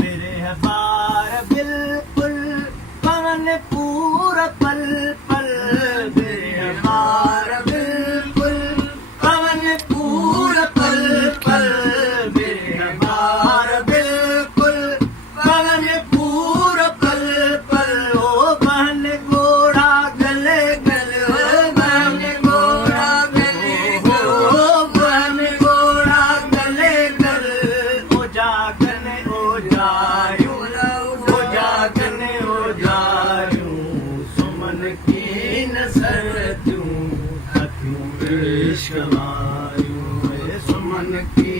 मेरे है बार बिल्कुल पवन पूरा पल पल मेरे है बार बिल्कुल पवन पूरा पल पल मेरे है बार बिल्कुल पवन पूरा पल पल ओ बहन घोड़ा गले गले ओ बहन घोड़ा गले गले ओ बहन घोड़ा गले गले ओ जागने ओ जायूं ओ जागने ओ जायूं सुमन की नजर दूं अखियों इश्क वायूं सुमन की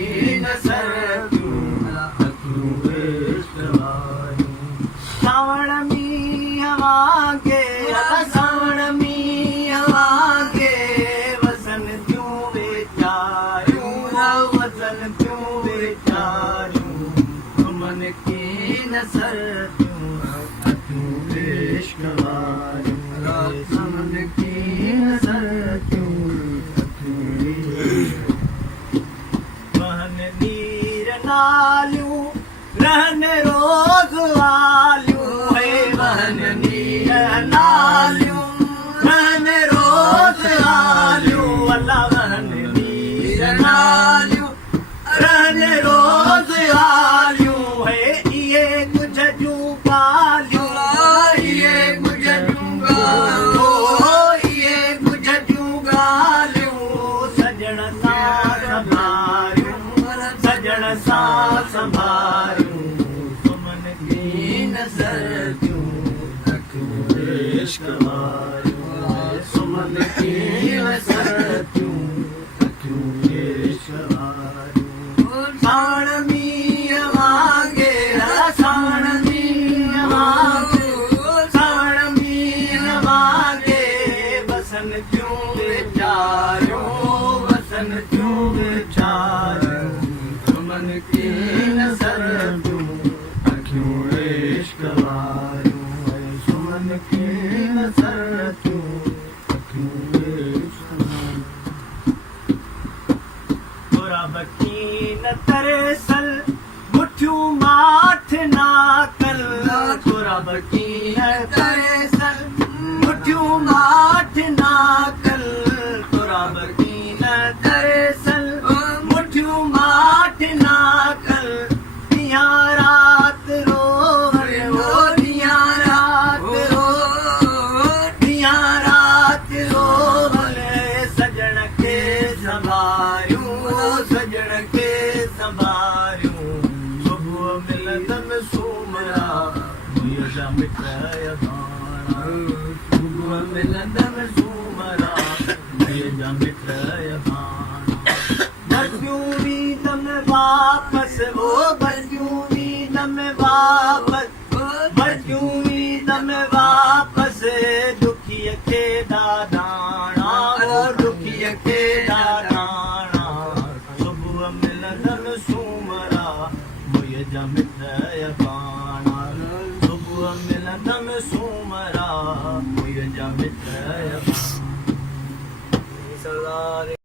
नजर दूं अखियों इश्क वायूं सावण मी हवांगे सावण मी हवांगे वसन क्यों बेचारूं वसन क्यों बेचारूं सुमन की नजर दूं अखियों इश्क वायूं सुमन की नजर दूं बहन नीर नालियूं रहन रोज वालियूं हे बहन नीर नालियूं रहन रोज वालियूं अल्लाह बहन नीर नालियूं रहन रोज वालियूं हे ये कुछ जूं ॻाल्हियूं ये कुछ जूं ॻाल्हियूं ये कुछ जूं ॻाल्हियूं सजण सां संभारियूं सजण सां संभारियूं सुमन की नज़र दूं अखियूं इश्क वारियूं सुमन की नज़र दूं अखियूं इश्क वारियूं सावण मी हवांगे सावण मी हवांगे सावण मी हवांगे वसन क्यों बेचारूं वसन क्यों बेचारूं सुमन की नजर दूं अखियों इश्क वारियूं सुमन की नजर दूं अखियों इश्क वारियूं तोरा बकीन तरसल मुठियूं माठ नाकल तोरा बकीन तरसल मुठियूं माठ नाकल तोरा बकीन तरसल मुठियूं माठ नाकल दियां रात रोवण हो दियां रात रोवण सजण खे संभारियूं सजण खे संभारियूं सुबुह मिलंदमि सूमरा ॾींहं जा मिट भाणा सुबुह मिलंदमि सूमरा ॾींहं जा मिट भाणा बसियूं ईंदमि वापसि वो बसियूं ईंदमि वापसि